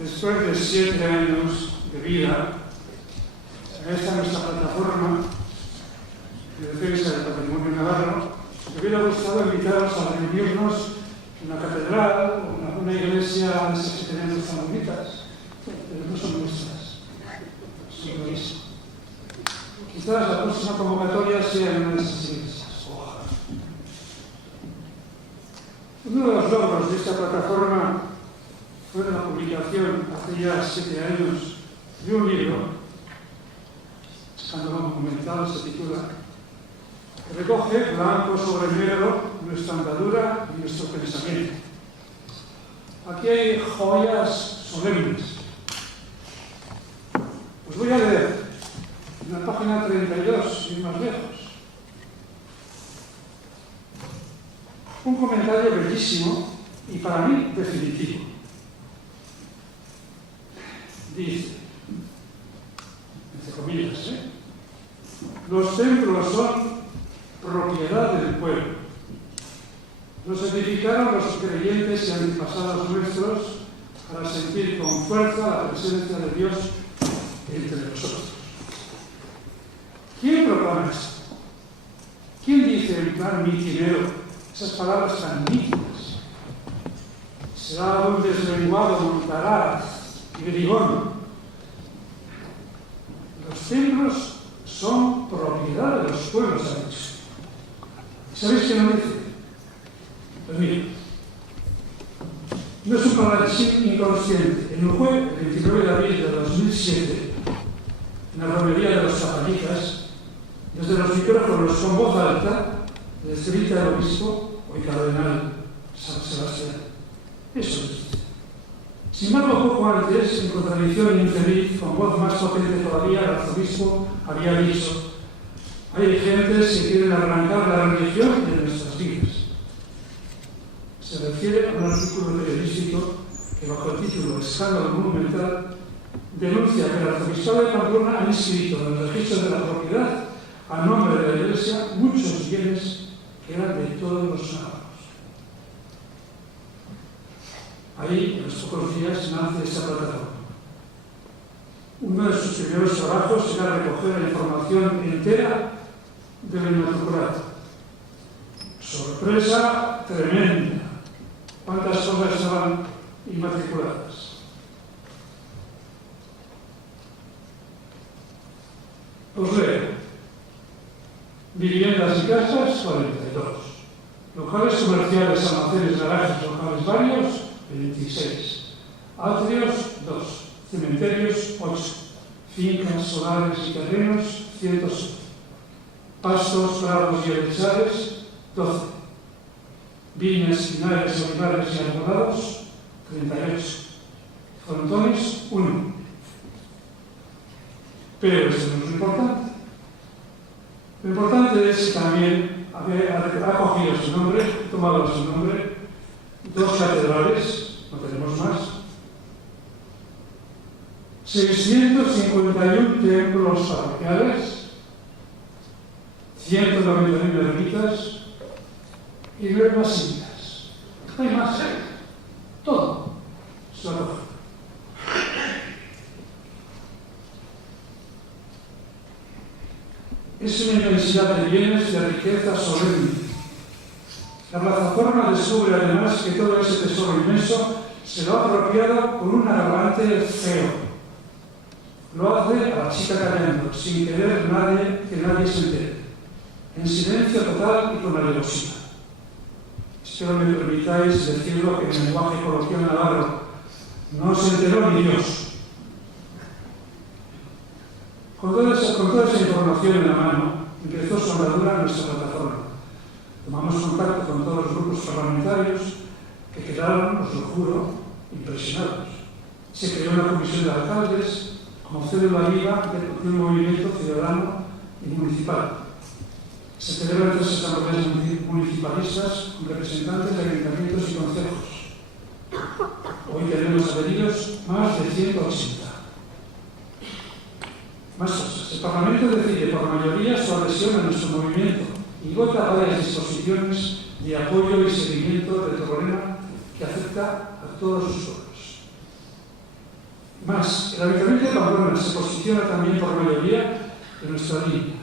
Después de 7 años de vida, en esta nuestra plataforma de defensa del patrimonio navarro, me hubiera gustado invitaros a reunirnos en una catedral o en una iglesia de esas que tenemos tan bonitas, pero no son nuestras, son lo mismo. Quizás la próxima convocatoria sea en una de esas iglesias. Ojalá. Uno de los logros de esta plataforma fue la publicación hace ya 7 años de un libro, escándalo documental se titula, que recoge blanco sobre negro nuestra andadura y nuestro pensamiento. Aquí hay joyas solemnes. Os voy a leer en la página 32 y más lejos un comentario bellísimo y para mí definitivo. Dice, entre comillas, los templos son propiedad del pueblo. Los edificaron los creyentes y antepasados nuestros para sentir con fuerza la presencia de Dios entre nosotros. ¿Quién proclama esto? ¿Quién dice en plan mitinero esas palabras tan nítidas? Será un deslenguado montaraz y bribón. Los templos son propiedad de los pueblos, ha dicho. ¿Sabéis qué no dice? Pues mira, no es un paladín inconsciente. En Uruguay, el 29 de abril de 2007, en la romería de los Zapallitas, desde los micrófonos con voz alta, le grita al obispo, hoy cardenal San Sebastián. Eso es. Sin embargo, poco antes, en contradicción infeliz, con voz más potente todavía, el arzobispo había dicho: hay gentes que quieren arrancar la religión de nuestras vidas. Se refiere a un artículo periodístico que, bajo el título Escándalo monumental, denuncia que el arzobispado de Pamplona ha inscrito en el registro de la propiedad, a nombre de la Iglesia, muchos bienes que eran de todos los navarros. Ahí, en los pocos días, nace esta plataforma. Uno de sus primeros trabajos era recoger la información entera del inmatriculado. Sorpresa tremenda. ¿Cuántas obras estaban inmatriculadas? Os leo. Viviendas y casas, 42. Locales comerciales, almacenes, garajes, locales varios, 26. Atrios, 2. Cementerios, 8. Fincas, solares y terrenos, 107. Pastos, prados y helechales, 12. Viñas, pinares, olivares y arbolados, 38. Frontones, 1. Pero eso no es lo importante. Lo importante es que también ha cogido su nombre, ha tomado su nombre, 2 catedrales, no tenemos más, 651 templos parroquiales, 191 ermitas y 9 basílicas. No hay más, todo se recoge. Es una inmensidad de bienes, de riqueza solemne. La plataforma descubre además que todo ese tesoro inmenso se lo ha apropiado con un arrogante feo. Lo hace a la chica callando, sin querer que nadie se entere, en silencio total y con alevosía. Espero me permitáis decirlo que en el lenguaje coloquial navarro no se enteró ni Dios. Con toda esa información en la mano, empezó su andadura nuestra plataforma. Tomamos contacto con todos los grupos parlamentarios que quedaron, os lo juro, impresionados. Se creó una comisión de alcaldes como célula viva de un movimiento ciudadano y municipal. Se celebran 3 asambleas municipalistas con representantes de ayuntamientos y concejos. Hoy tenemos adheridos más de 180. Más cosas. El Parlamento decide por mayoría su adhesión a nuestro movimiento y vota varias disposiciones de apoyo y seguimiento del problema que afecta a todos sus pueblos. Más, el Ayuntamiento de Pamplona se posiciona también por mayoría de nuestra línea.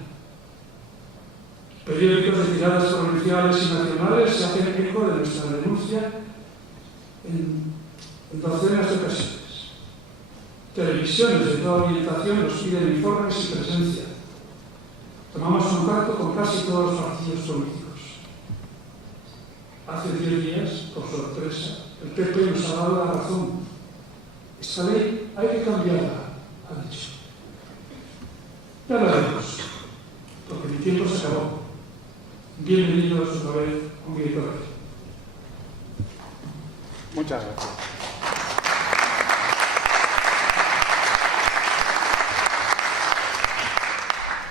Periódicos de tiradas provinciales y nacionales se hacen eco de nuestra denuncia en docenas de ocasiones. Televisiones de toda orientación nos piden informes y presencia. Tomamos contacto con casi todos los partidos políticos. Hace 10 días, por sorpresa, el PP nos ha dado la razón. Esta ley hay que cambiarla, ha dicho. Ya lo haremos, porque mi tiempo se acabó. Bienvenidos otra vez a un director. Muchas gracias.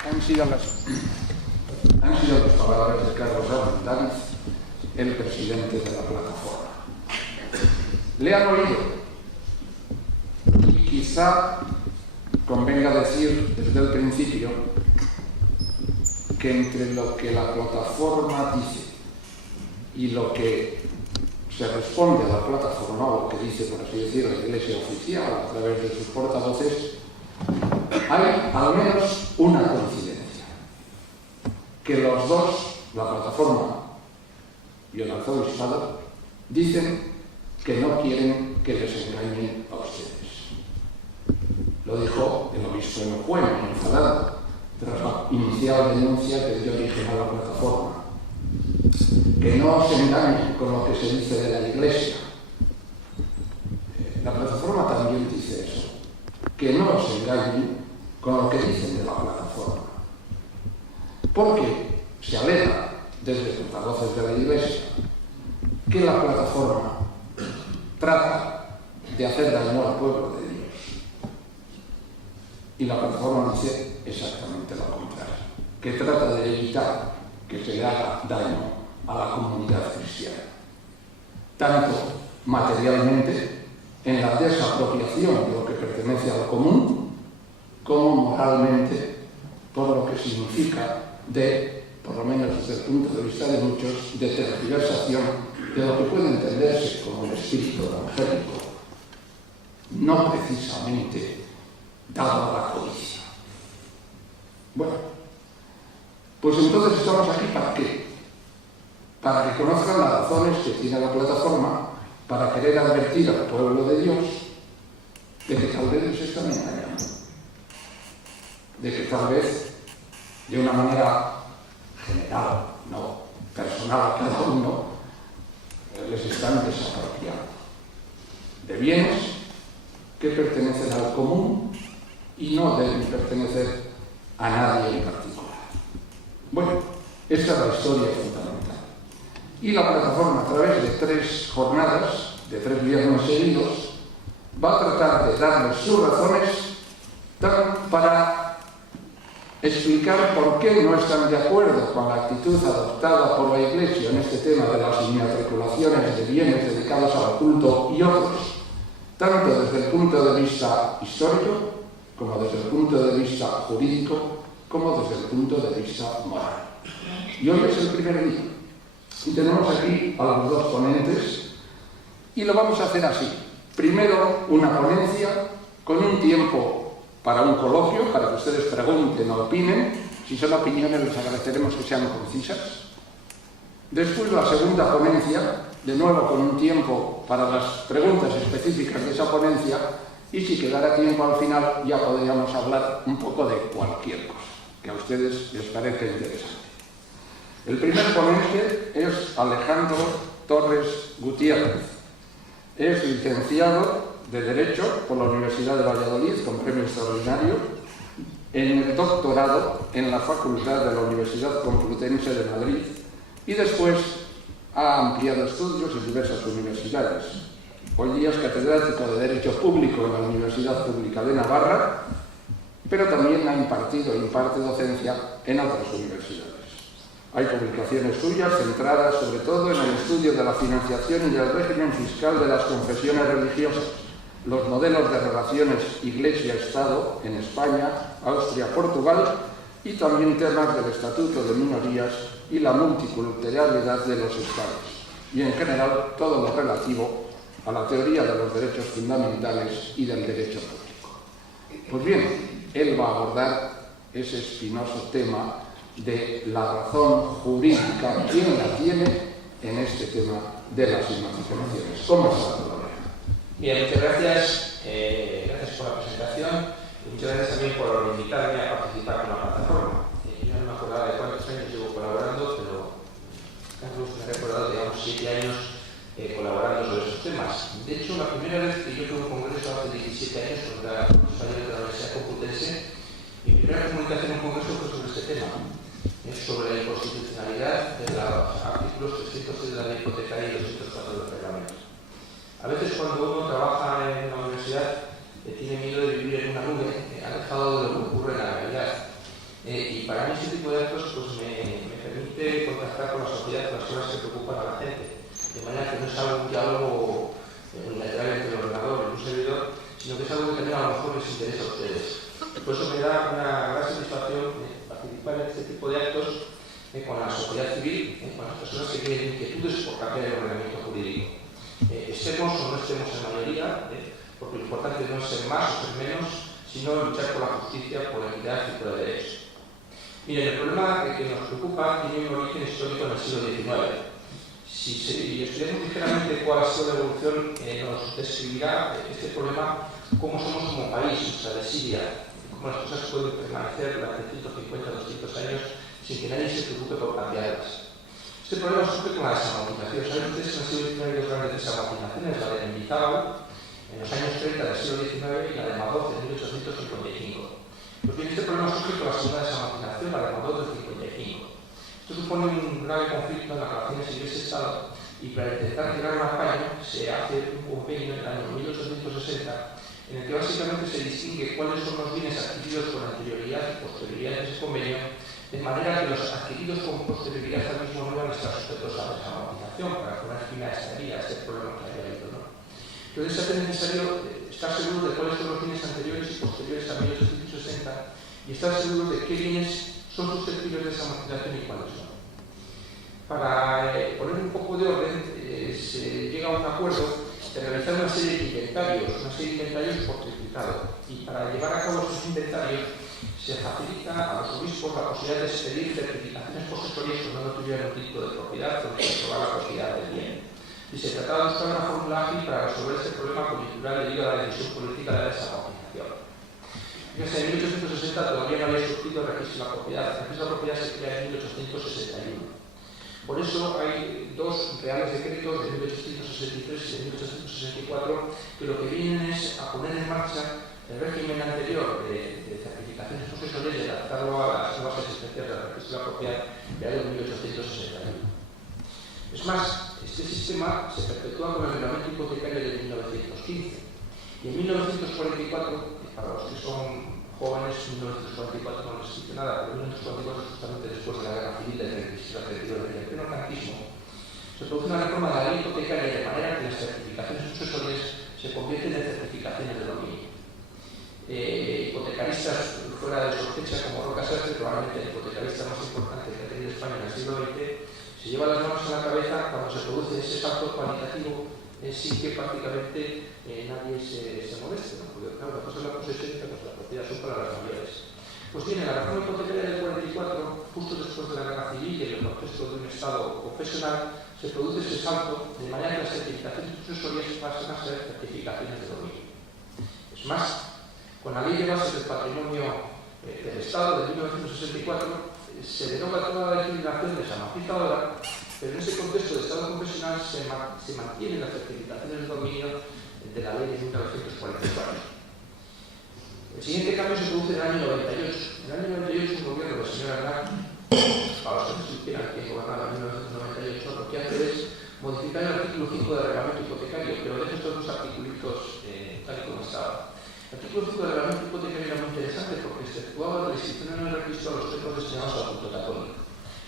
Han sido las palabras de Carlos Armendáriz, el presidente de la plataforma. Le han oído y quizá convenga decir desde el principio que entre lo que la plataforma dice y lo que se responde a la plataforma, o lo que dice, por así decirlo, la Iglesia oficial a través de sus portavoces, hay al menos una coincidencia, que los dos, la plataforma y el arzobispado, dicen que no quieren que les engañen a ustedes. Lo dijo el obispo Enojueno, enfadado, tras la inicial denuncia que dio origen a la plataforma. Que no se engañen con lo que se dice de la Iglesia. La plataforma también dice eso, que no se engañen con lo que dicen de la plataforma. Porque se alega desde portavoces de la Iglesia que la plataforma trata de hacer daño al pueblo de Dios. Y la plataforma dice exactamente lo contrario, que trata de evitar que se le haga daño a la comunidad cristiana, tanto materialmente en la desapropiación de lo que pertenece al común, como moralmente por lo que significa por lo menos desde el punto de vista de muchos, de tergiversación de lo que puede entenderse como el espíritu evangélico, no precisamente dado a la codicia. Bueno, pues entonces estamos aquí ¿para qué? Para que conozcan las razones que tiene la plataforma para querer advertir al pueblo de Dios de que tal vez les están engañando, de que tal vez de una manera general, no personal a cada uno, les están desapropiando de bienes que pertenecen al común y no deben pertenecer a nadie en particular. Bueno, esta es la historia fundamental. Y la plataforma, a través de 3 jornadas, de 3 viernes seguidos, va a tratar de darles sus razones para explicar por qué no están de acuerdo con la actitud adoptada por la Iglesia en este tema de las inmatriculaciones de bienes dedicados al culto y otros, tanto desde el punto de vista histórico, como desde el punto de vista jurídico, como desde el punto de vista moral. Y hoy es el primer día. Y tenemos aquí a los 2 ponentes y lo vamos a hacer así. Primero, una ponencia con un tiempo para un coloquio, para que ustedes pregunten o opinen. Si son opiniones, les agradeceremos que sean concisas. Después, la segunda ponencia, de nuevo con un tiempo para las preguntas específicas de esa ponencia, y si quedara tiempo al final, ya podríamos hablar un poco de cualquier cosa que a ustedes les parezca interesante. El primer ponente es Alejandro Torres Gutiérrez. Es licenciado de Derecho por la Universidad de Valladolid con premio extraordinario en el doctorado en la Facultad de la Universidad Complutense de Madrid y después ha ampliado estudios en diversas universidades. Hoy día es catedrático de Derecho Público en la Universidad Pública de Navarra, pero también ha impartido e imparte docencia en otras universidades. Hay publicaciones suyas centradas sobre todo en el estudio de la financiación y del régimen fiscal de las confesiones religiosas, los modelos de relaciones Iglesia-Estado en España, Austria, Portugal y también temas del Estatuto de Minorías y la multiculturalidad de los Estados, y en general todo lo relativo a la teoría de los derechos fundamentales y del derecho público. Pues bien, él va a abordar ese espinoso tema de la razón jurídica, quién la tiene en este tema de las inmatriculaciones. ¿Cómo está todo? Bien, muchas gracias. Gracias por la presentación y muchas gracias también por invitarme a participar con la plataforma. Yo no me acordaba de cuántos años llevo colaborando, pero Carlos me ha recordado, digamos, 7 años colaborando sobre estos temas. De hecho, la primera vez que yo tuve un congreso hace 17 años con la Española de la Universidad Complutense, mi primera comunicación en un congreso fue sobre este tema, sobre la inconstitucionalidad de los artículos 306 de la ley hipotecaria y 204 del reglamento. A veces cuando uno trabaja en una universidad tiene miedo de vivir en una nube, alejado de lo que ocurre en la realidad. Y para mí este tipo de actos pues, me permite contactar con la sociedad, con las cosas que preocupan a la gente. De manera que no es algo un diálogo unilateral entre el ordenador y un servidor, sino que es algo que también a lo mejor les interesa a ustedes. Por eso me da una gran satisfacción participar en este tipo de actos con la sociedad civil, con las personas que tienen inquietudes por cambiar el ordenamiento jurídico. Estemos o no estemos en mayoría, porque lo importante no es ser más o ser menos, sino luchar por la justicia, por la equidad y por el derecho. Miren, el problema que nos preocupa tiene un origen histórico en el siglo XIX. Si estudiamos ligeramente cuál ha sido la evolución, nos describirá este problema cómo somos como país, nuestra desidia, cómo las cosas pueden permanecer durante 150 o 200 años sin que nadie se preocupe por cambiarlas. Este problema surge con la desamortización. Saben ustedes que han sido dos grandes desamortizaciones, la de Mendizábal en los años 30 del siglo XIX y la de Madoz en 1855. Pues bien, este problema surge con la segunda desamortización, la de Madoz del 55. Esto supone un grave conflicto en las relaciones Iglesia-Estado y para intentar llegar a un apaño se hace un convenio en el año 1860 en el que básicamente se distingue cuáles son los bienes adquiridos con anterioridad y posterioridad de ese convenio, de manera que los adquiridos con posterioridad al mismo no van a estar sujetos a la desamortización para poner fin a esta herida, a este problema que había habido, ¿no? Entonces se hace necesario estar seguro de cuáles son los bienes anteriores y posteriores a 1860 y estar seguro de qué bienes son susceptibles de desamortización y cuáles no. Para poner un poco de orden, se llega a un acuerdo de realizar una serie de inventarios por triplicado, y para llevar a cabo esos inventarios se facilita a los obispos la posibilidad de expedir certificaciones posetorias cuando no tuvieran un título de propiedad o de comprobar la propiedad del bien. Y se trataba de buscar una fórmula ágil para resolver este problema coyuntural debido a la decisión política de la desamortización. Fíjense, en 1860 todavía no había surgido el registro de la propiedad. El registro de la propiedad se crea en 1861. Por eso hay dos reales decretos de 1863 y de 1864 que lo que vienen es a poner en marcha el régimen anterior de certificaciones posesoriales y adaptarlo a las nuevas exigencias del registro de la propiedad ya de 1861. Es más, este sistema se perpetúa con el reglamento hipotecario de 1915 y en 1944, para los que son jóvenes, 1944 no les existe nada, pero 1944 justamente después de la guerra civil del 37 del pleno franquismo, se produce una reforma de la ley hipotecaria de manera que las certificaciones sucesorias se convierten en certificaciones de dominio. Hipotecaristas fuera de sospecha como Roca Sastre, probablemente el hipotecarista más importante que ha tenido España en el siglo XX, se lleva las manos a la cabeza cuando se produce ese salto cualitativo sin que prácticamente nadie se moleste, ¿no? Porque claro, la cosa es la posesión y pues la propiedad son para las mayores. Pues bien, en la reforma hipotecaria del 44, justo después de la guerra civil y en el contexto de un Estado confesional, se produce ese salto de manera que las certificaciones sucesorias pasan a ser certificaciones de dominio. Es más, con la ley de bases del patrimonio del Estado de 1964 se deroga toda la legislación desamortizadora, pero en ese contexto de Estado confesional se mantienen las certificaciones de dominio de la ley de 1944. El siguiente cambio se produce en el año 98. En el año 98 un gobierno del señor Aznar, para los que no supieran quién gobernaba en 1998, lo que hace es modificar el artículo 5 del reglamento hipotecario, pero deja estos dos articulitos tal y como estaban. El artículo 5 del reglamento hipotecario era muy interesante porque se efectuaba la restricción en el registro a los templos destinados al culto católico.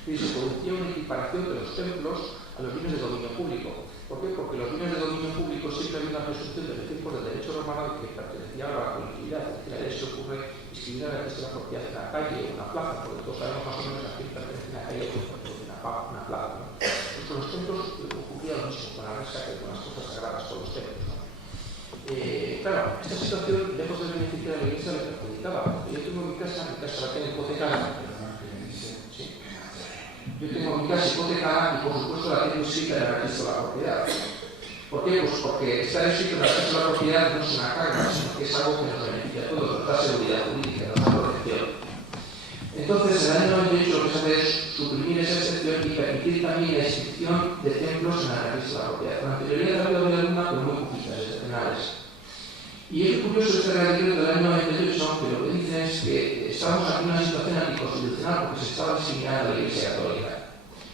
Y se producía una equiparación de los templos a los bienes de dominio público. ¿Por qué? Porque los bienes de dominio público siempre había una presunción de decir por el derecho romano que pertenecía a la colectividad. Es decir, a eso ocurre inscribir a la registro de la propiedad en la calle o una plaza, porque todos sabemos más o menos a quién pertenece una calle o una plaza. ¿No? Pues con los templos ocurría lo mismo, con la mesa que con las cosas sagradas, con los templos. ¿No? Claro, esta situación, lejos de beneficiar a la Iglesia, le perjudicaba. Porque yo tengo mi casa la tengo hipotecada. Yo tengo mi casa hipotecada y por supuesto la tengo escrita en el registro de la propiedad. ¿Por qué? Pues porque estar escrito en el registro de la propiedad no es una carga, sino que es algo que nos beneficia a todos, nos da seguridad jurídica, nos da protección. Entonces, en el año 98 lo que se hace es suprimir esa excepción y permitir también la inscripción de templos en el registro de la propiedad. Con anterioridad ha habido alguna, pero muy poquitas, centenares. Y es curioso este reglamento del año 98, que lo que dicen es que estamos aquí en una situación anticonstitucional porque se estaba discriminando a la Iglesia Católica.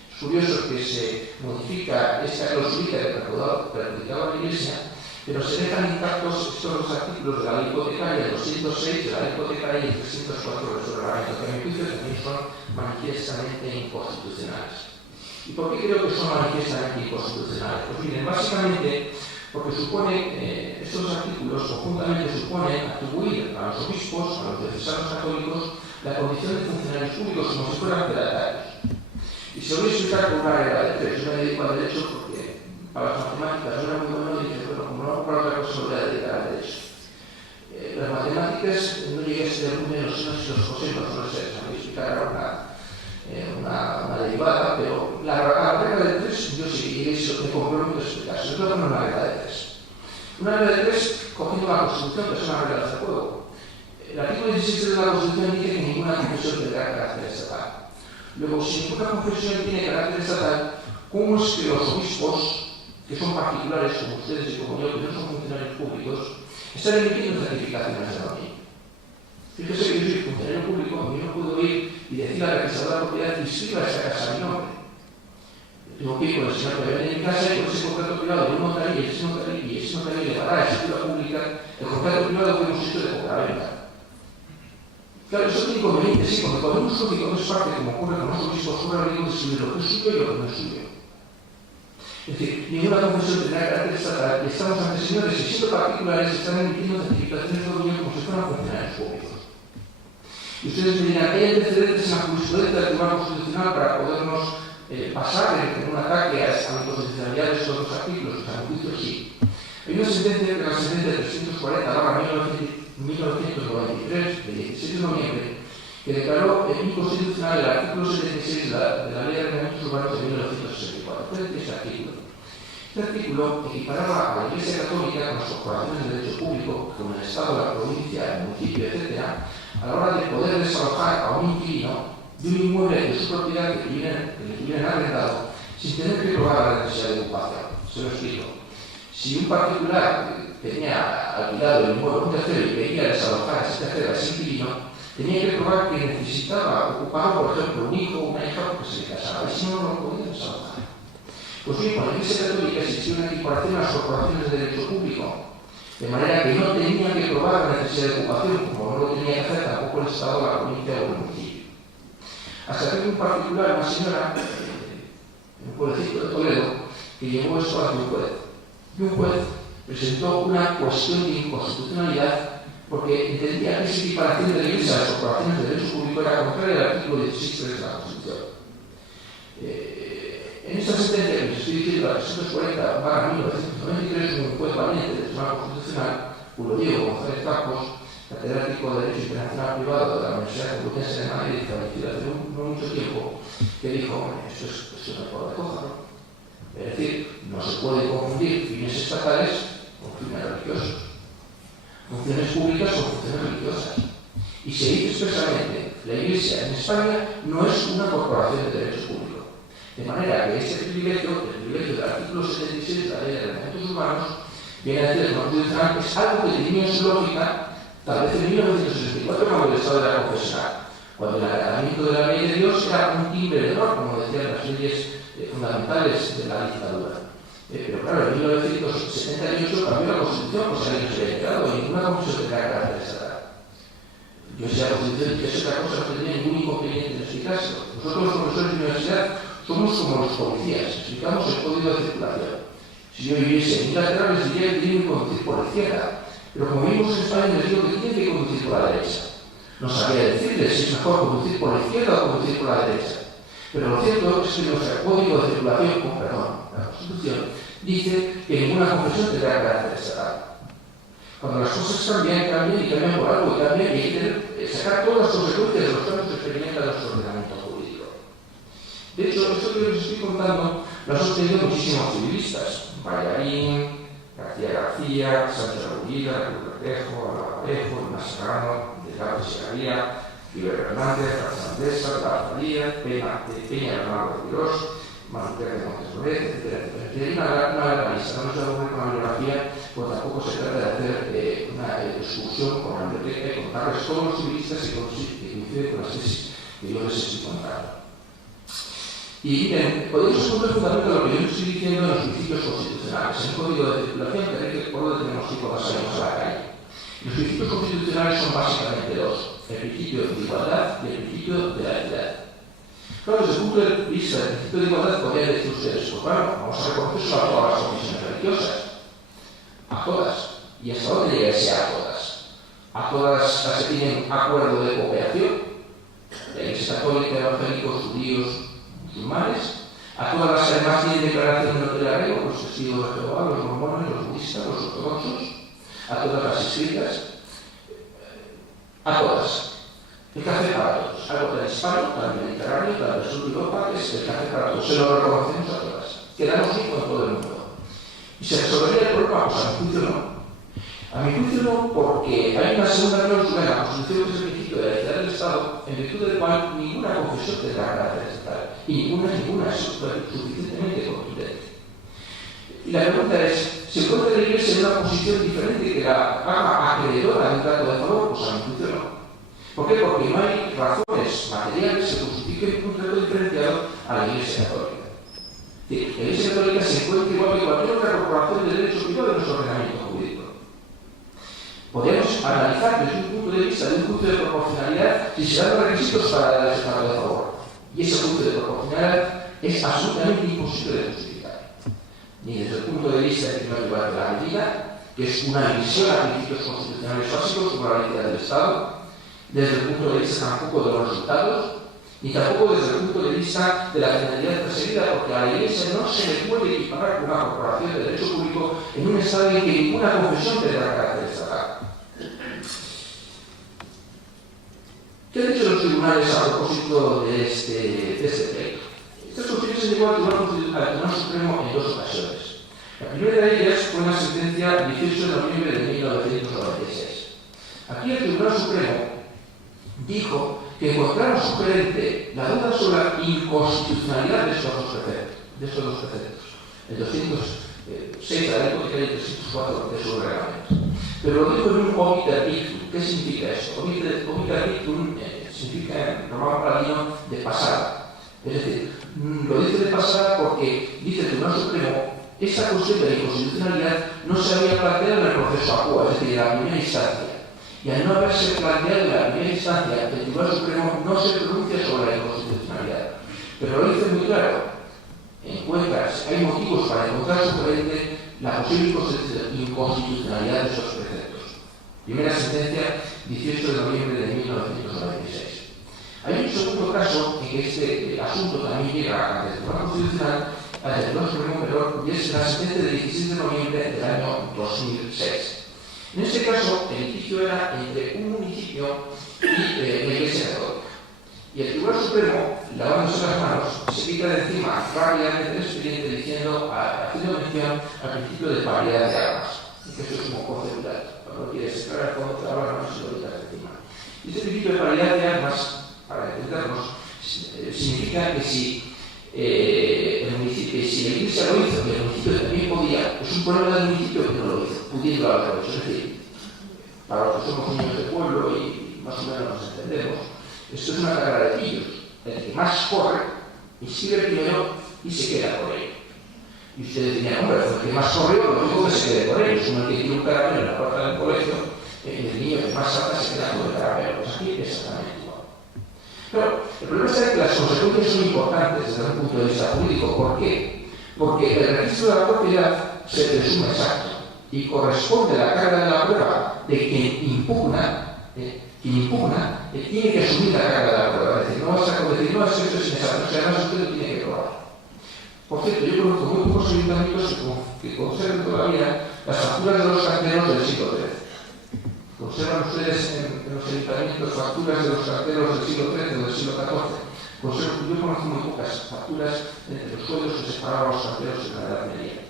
Es curioso que se modifica esta clausulita que perjudicaba a la Iglesia, pero se dejan intactos estos dos artículos de la ley hipotecaria, el 206 de la ley hipotecaria y el 304 de su reglamento, que a mi juicio también son manifiestamente inconstitucionales. ¿Y por qué creo que son manifiestamente inconstitucionales? Pues miren, básicamente porque supone, estos artículos conjuntamente suponen atribuir a los obispos, a los diocesanos católicos, la condición de funcionarios públicos como si fueran fedatarios. Y se lo voy a explicar con una regla de tres. Yo me dedico al derecho porque para las matemáticas no era muy bueno y dije, bueno, como no hago para otra cosa, me voy a dedicar al derecho. Las matemáticas no llegué a ser muy menos senos y los cosenos, no lo sé, voy a explicar ahora una derivada, pero la regla de tres, yo sí llegué a me comprometo a explicar. Yo creo que no es una regla de tres. Una regla de tres, cogiendo la Constitución, que es una regla de juego. El artículo 17 de la Constitución dice que ninguna confesión tendrá carácter estatal. Luego, si ninguna confesión tiene carácter estatal, ¿cómo es que los obispos, que son particulares como ustedes y como yo, que no son funcionarios públicos, están emitiendo certificaciones de dominio? Fíjese que yo soy funcionario público, yo no puedo ir y decir a la registradora de propiedad que inscriba esa casa a mi nombre. Tengo que ir con el señor que viene en mi casa y con ese contrato privado de un notario y ese notario le dará a la escritura pública el contrato privado que hemos hecho de compraventa. Claro, eso tiene inconveniente, sí, porque cuando uno sube con esa parte, como ocurre con los obispos, ocurre el riesgo de escribir lo que es suyo y lo que no es suyo. Es decir, ninguna confesión tendrá carácter estatal y estamos ante señores que siendo particulares están emitiendo certificaciones de dominio como si fueran funcionarios públicos. Y ustedes me dirán, ¿hay antecedentes en la jurisprudencia del Tribunal Constitucional para podernos pasar en un ataque a la inconstitucionalidad de estos dos artículos? Pues a mi juicio sí. Hay una sentencia, que es la sentencia 340/1993, del 16 de noviembre, que declaró inconstitucional el artículo 76 de la Ley de Reglamentos Urbanos de 1964. ¿Cuál es este artículo? Este artículo equiparaba a la Iglesia Católica con las corporaciones de derecho público, con el Estado, la provincia, el municipio, etc., a la hora de poder desalojar a un inquilino de un inmueble de su propiedad que le tuvieran arrendado sin tener que probar la necesidad de ocupación. Se lo explico. Si un particular tenía alquilado el inmueble a un tercero y quería desalojar a ese tercero, a ese inquilino, tenía que probar que necesitaba ocupar, por ejemplo, un hijo o una hija porque se le casaba, y si no, no lo podía desalojar. Pues bien, con la Iglesia Católica existía una equiparación a las corporaciones de derecho público, de manera que no tenía que probar la necesidad de ocupación, como no lo tenía que hacer tampoco el Estado, la provincia o el municipio. Hasta que un particular, una señora, en un pueblecito de Toledo, que llevó esto ante un juez. Y un juez presentó una cuestión de inconstitucionalidad porque entendía que esa equiparación de la Iglesia a las corporaciones de derecho público era contraria al artículo 16 de la Constitución. En esta sentencia que les estoy diciendo, la 340/1993, un juez valiente del Tribunal Constitucional, Julio Diego González Campos, catedrático de Derecho Internacional Privado de la Universidad Complutense de Madrid, fallecido hace no mucho tiempo, que dijo, esto es una prueba de coja, ¿no? Es decir, no se puede confundir fines estatales con fines religiosos. Funciones públicas con funciones religiosas. Y se dice expresamente, la Iglesia en España no es una corporación de derecho público. De manera que este privilegio, el privilegio del artículo 76 de la Ley de Reglamentos Urbanos, viene a decir el Constitucional que es algo que tenía en su lógica Tal vez en 1964, cuando el Estado era confesional, cuando el acatamiento de la ley de Dios era un timbre de honor, como decían las leyes fundamentales de la dictadura. Pero claro, en 1978 cambió la Constitución, pues el año se había quedado y ninguna Constitución tenía carácter estatal. Yo si la Constitución dijese otra cosa, no tendría ningún inconveniente en explicarlo. Nosotros los profesores de universidad somos como los policías, explicamos el código de circulación. Si yo viviese en Inglaterra les diría que tienen que conducir por la izquierda, pero como vivimos en España les digo que tienen que conducir por la derecha. No sabría decirles si es mejor conducir por la izquierda o conducir por la derecha. Pero lo cierto es que nuestro código de circulación, la Constitución, dice que ninguna confesión tendrá carácter estatal. Cuando las cosas cambian y cambian por algo, y cambian, y hay que sacar todas las consecuencias de los cambios que experimenta nuestro ordenamiento jurídico. De hecho, esto que les estoy contando lo han sostenido muchísimos civilistas. Ballarín, García, Sánchez Argullida, Cruz Verdejo, Álvaro Parejo, Ignacio Serrano, Delgado Segarría, River Hernández, Fernández, Rafa Díaz, Peña Bernardo Quirós, Manuel de Montes Loret, etc. Hay una larga lista, no se va a poner una bibliografía, pues tampoco se trata de hacer una excursión con la biblioteca y contarles todos los civilistas que coinciden con las tesis que yo les estoy contando. Y miren, podemos encontrar el fundamento de lo que yo estoy diciendo en los principios constitucionales, en el código de circulación, que es por donde tenemos que ir cuando salimos a la calle. Los principios constitucionales son básicamente dos: el principio de igualdad y el principio de la equidad. Claro, desde el punto de vista del principio de igualdad, podrían decir ustedes, pues bueno, vamos a reconocer a todas las confesiones religiosas, a todas, y hasta dónde llega ese a todas las que tienen acuerdo de cooperación, la Iglesia Católica, evangélicos, judíos, musulmanes, a todas las que además tienen declaración de notariado, los testigos de Jehová, los mormones, los budistas, los ortodoxos, a todas las escritas, a todas. El café para todos, algo tan hispano, tan mediterráneo, tan del sur de Europa, que es el café para todos. Se lo reconocemos a todas. Quedamos bien con todo el mundo. ¿Y se resolvería el problema? Pues a mi juicio no. A mi juicio no, porque hay una segunda cláusula en la Constitución, que es el principio de la equidad del Estado, en virtud del cual ninguna confesión tendrá carácter estatal. Y ninguna es suficientemente contundente. Y la pregunta es, ¿se encuentra la Iglesia en una posición diferente que la haga acreedora de un trato de favor? Pues a mi juicio no. ¿Por qué? Porque no hay razones materiales que justifiquen un trato diferenciado a la Iglesia Católica. La Iglesia Católica se encuentra igual que cualquier otra corporación de derecho privado de nuestro ordenamiento jurídico. Podemos analizar desde un punto de vista de un juicio de proporcionalidad si se dan los requisitos para dar ese trato de favor. Y ese juicio de proporcionalidad es absolutamente imposible de justificar. Ni desde el punto de vista en primer lugar de la medida, que es una división a principios constitucionales básicos como la ley del Estado, desde el punto de vista tampoco de los resultados, ni tampoco desde el punto de vista de la finalidad perseguida, porque a la Iglesia no se le puede equiparar con una corporación de derecho público en un estado en que ninguna confesión tendrá carácter estatal. ¿Qué han dicho los tribunales a propósito de este pleito? Estas cuestiones se llegó al Tribunal Supremo en dos ocasiones. La primera de ellas fue una sentencia del 18 de noviembre de 1996. Aquí el Tribunal Supremo dijo que encontraron sugerente la duda sobre la inconstitucionalidad de estos dos preceptos, el 206 de la ley y el 304 de su reglamento. Pero lo dijo en un obiter dictum. ¿Qué significa esto? Obiter dictum significa, en romano paladino, de pasada. Es decir, lo dice de pasada porque dice el Tribunal Supremo, esta cuestión de la inconstitucionalidad no se había planteado en el proceso ACUA, es decir, en la primera instancia. Y al no haberse planteado en la primera instancia, el Tribunal Supremo no se pronuncia sobre la inconstitucionalidad. Pero lo dice muy claro. Hay motivos para encontrar sugerente la posible inconstitucionalidad de esos preceptos. Primera sentencia, 18 de noviembre de 1996. Hay un segundo caso en que este asunto también llega ante el Tribunal Constitucional, ante el Tribunal Supremo, y es la sentencia del 16 de noviembre del año 2006. En este caso, el litigio era entre un municipio y la Iglesia Católica. Y el Tribunal Supremo, lavándose las manos, se quita de encima rápidamente el expediente haciendo mención al principio de paridad de armas. Y que eso es como conceptual. Cuando quieres entrar al fondo, te lavas las manos y lo quitas de encima. Y este principio de paridad de armas, para entendernos, significa que si la Iglesia lo hizo y el municipio también podía, es un problema del municipio que no lo hizo, pudiendo haberlo hecho. Es decir, para los que somos niños de pueblo y más o menos nos entendemos, esto es una carrera de pillos. El que más corre inscribe primero y se queda por ello. Y ustedes dirían, hombre, el que más corrió, lo único que se quede por ello. Es uno que tiene un caramelo en la puerta del colegio, el niño que más salta se queda con el caramelo. Pues aquí es exactamente igual. Pero el problema es que las consecuencias son importantes desde un punto de vista jurídico. ¿Por qué? Porque el registro de la propiedad se presume exacto y corresponde a la carga de la prueba de quien impugna, tiene que asumir la carga de la prueba. Es decir, no vas a decir, no, esto es inexacto, o sea, además usted lo tiene que probar. Por cierto, yo conozco muy pocos ayuntamientos que conserven todavía las facturas de los carteros del siglo XIII. ¿Conservan ustedes en los ayuntamientos facturas de los carteros del siglo XIII o del siglo XIV? Yo conozco muy pocas facturas entre los sueldos que separaban los carteros en la Edad Media.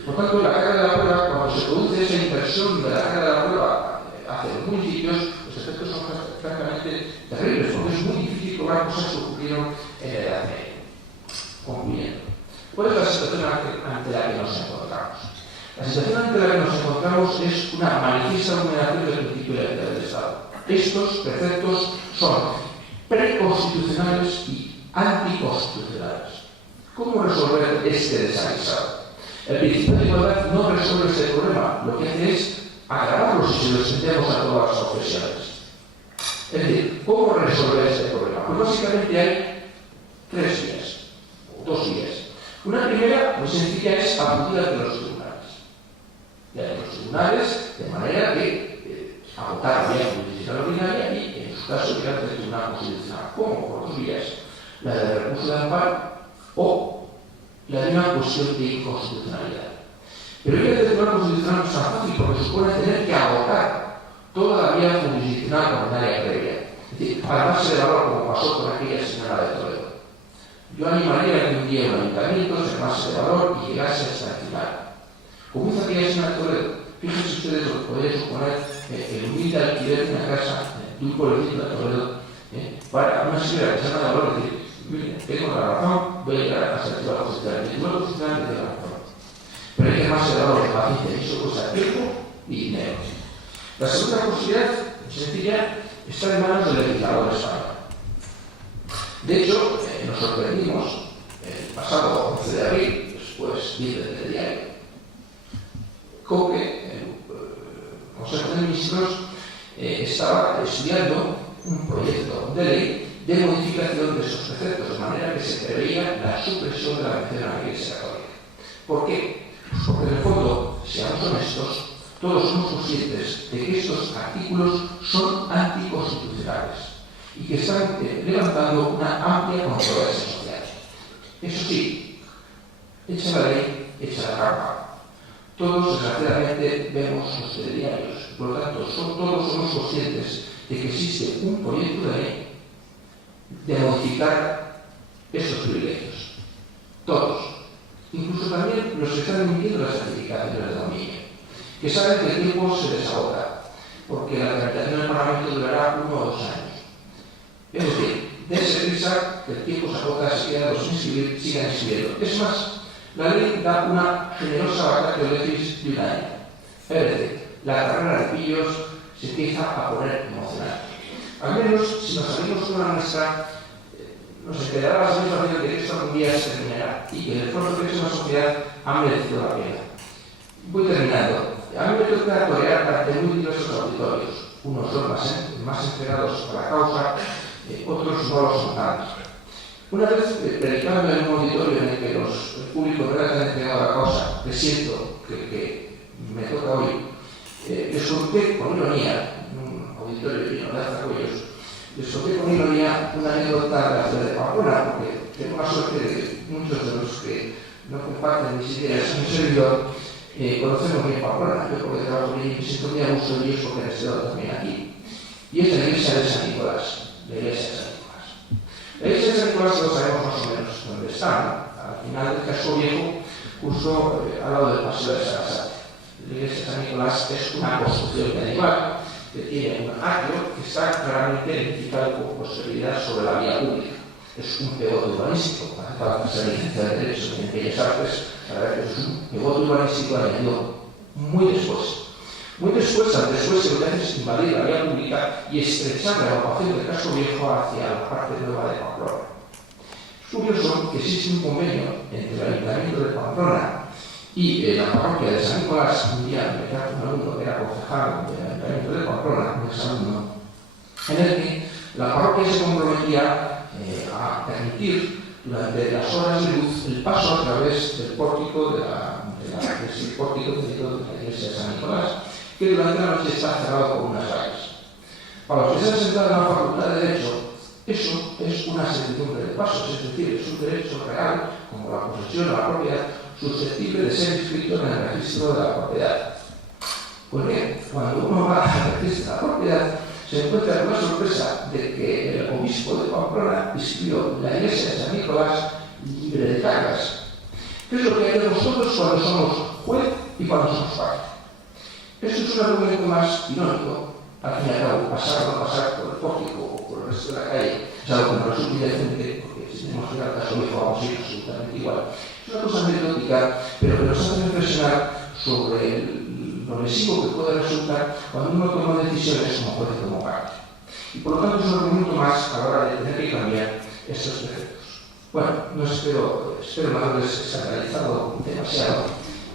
Por tanto, la carga de la prueba, cuando se produce esa inversión de la carga de la prueba hacia los municipios, los efectos son francamente terribles, porque es muy difícil probar cosas que ocurrieron en la Edad Media. Concluyendo, ¿cuál es la situación ante la que nos encontramos? La situación ante la que nos encontramos es una manifiesta vulneración del principio de legalidad del Estado. Estos preceptos son preconstitucionales y anticonstitucionales. ¿Cómo resolver este desaguisado? El principio de igualdad no resuelve este problema, lo que hace es agravarlo si se lo extendemos a todas las profesiones. Es decir, ¿cómo resolver este problema? Pues básicamente hay tres vías, o dos vías. Una primera, muy sencilla, es acudir ante los tribunales. Y ante los tribunales, de manera que agotar la vía jurisdiccional ordinaria y, en su caso, ir ante el Tribunal Constitucional. ¿Cómo? Por dos vías. La del recurso de amparo o la de una cuestión de inconstitucionalidad. Pero ir ante el Tribunal Constitucional no es tan fácil porque supone tener que agotar toda la vía jurisdiccional ordinaria previa. Es decir, para darse de valor, como pasó con aquella señora de Toledo. Yo animaría a que un día un ayuntamiento se tomase de valor y llegase hasta el final. Como hizo aquella señora de Toledo, fíjense ustedes lo que podría suponer el humilde alquiler de una casa de un pueblecito de Toledo para una señora que se llama de valor y decir, mire, tengo la razón, voy a llegar hasta el Tribunal Constitucional. El Tribunal Constitucional me dio la razón. Pero hay que tomarse de valor de paciencia y eso cuesta tiempo y dinero. La segunda posibilidad, sencilla, está en manos del legislador español. De hecho, nos sorprendimos el pasado 11 de abril, después libre del diario, con que el Consejo de Ministros estaba estudiando un proyecto de ley de modificación de esos preceptos, de manera que se preveía la supresión de la mención a la Iglesia Católica. ¿Por qué? Pues porque en el fondo, seamos honestos, todos somos conscientes de que estos artículos son anticonstitucionales y que están levantando una amplia controversia social. Eso sí, echa la ley, echa la trampa. Todos, desgraciadamente, vemos los telediarios. Por lo tanto, todos somos conscientes de que existe un proyecto de ley de modificar esos privilegios. Todos. Incluso también los que están emitiendo las certificaciones de dominio, que saben que el tiempo se les agota, porque la tramitación del Parlamento durará 1 o 2 años. Es decir, dense prisa que el tiempo se agota, se quedan los inscribir, sigan inscribiendo. Es más, la ley da una generosa vacatio legis de 1 año. Es decir, la carrera de pillos se empieza a poner emocionante. Al menos, si nos salimos con la nuestra, nos enterará la sensación de que esto algún día se terminará y que el esfuerzo que ha hecho la sociedad ha merecido la pena. Voy terminando. A mí me toca torear ante muy diversos auditorios. Unos son más entregados a la causa, otros no lo son tanto. Una vez predicando en un auditorio en el que el público no era tan entregado a la causa, que siento que me toca hoy, les conté con ironía, en un auditorio lleno de alzacuellos, les conté con ironía una anécdota de la ciudad de Pamplona, porque tengo la suerte de que muchos de los que no comparten ni siquiera un servidor conocemos bien Pamplona. Yo porque trabajo bien y me siento muy a gusto y es porque he estudiado también aquí. Y es la iglesia de San Nicolás. La iglesia de San Nicolás. La iglesia de San Nicolás lo sabemos más o menos dónde está, ¿no? Al final del casco viejo, justo al lado del paseo de Sarasate. La iglesia de San Nicolás es una construcción medieval que tiene un atrio que está claramente identificado con posterioridad sobre la vía pública. Es un pegote urbanístico, hace falta ser licenciado de Derecho en Bellas Artes para ver que es un pegote urbanístico añadido muy después. Muy después se lo que hace es invadir la vía pública y estrechar la evacuación del casco viejo hacia la parte nueva de Pamplona. Es curioso que existe un convenio entre el Ayuntamiento de Pamplona y la parroquia de San Nicolás. Un día me quedé con un alumno que era concejal del Ayuntamiento de Pamplona, un exalumno, en el que la parroquia se comprometía a permitir durante las horas de luz el paso a través del pórtico de la iglesia de San Nicolás, que durante la noche está cerrado por unas vallas. Para los que se han sentado en la Facultad de Derecho, eso es una servidumbre de pasos, es decir, es un derecho real, como la posesión o la propiedad, susceptible de ser inscrito en el registro de la propiedad. Pues bien, cuando uno va al registro de la propiedad, se encuentra con la sorpresa de que el obispo de Pamplona inscribió la iglesia de San Nicolás libre de cargas. ¿Qué es lo que hacemos nosotros cuando somos juez y cuando somos parte? Esto es un argumento más irónico. Al fin y al cabo, pasar o no pasar por el pórtico o por el resto de la calle es algo que nos resulta indecente, porque si tenemos que ir al caso viejo vamos a ir absolutamente igual. Es una cosa anecdótica, pero que nos hace reflexionar sobre lo lesivo que puede resultar cuando uno toma decisiones como juez y como parte. Y por lo tanto es un argumento más a la hora de tener que cambiar estos preceptos. Bueno, no espero no haberles sacralizado demasiado.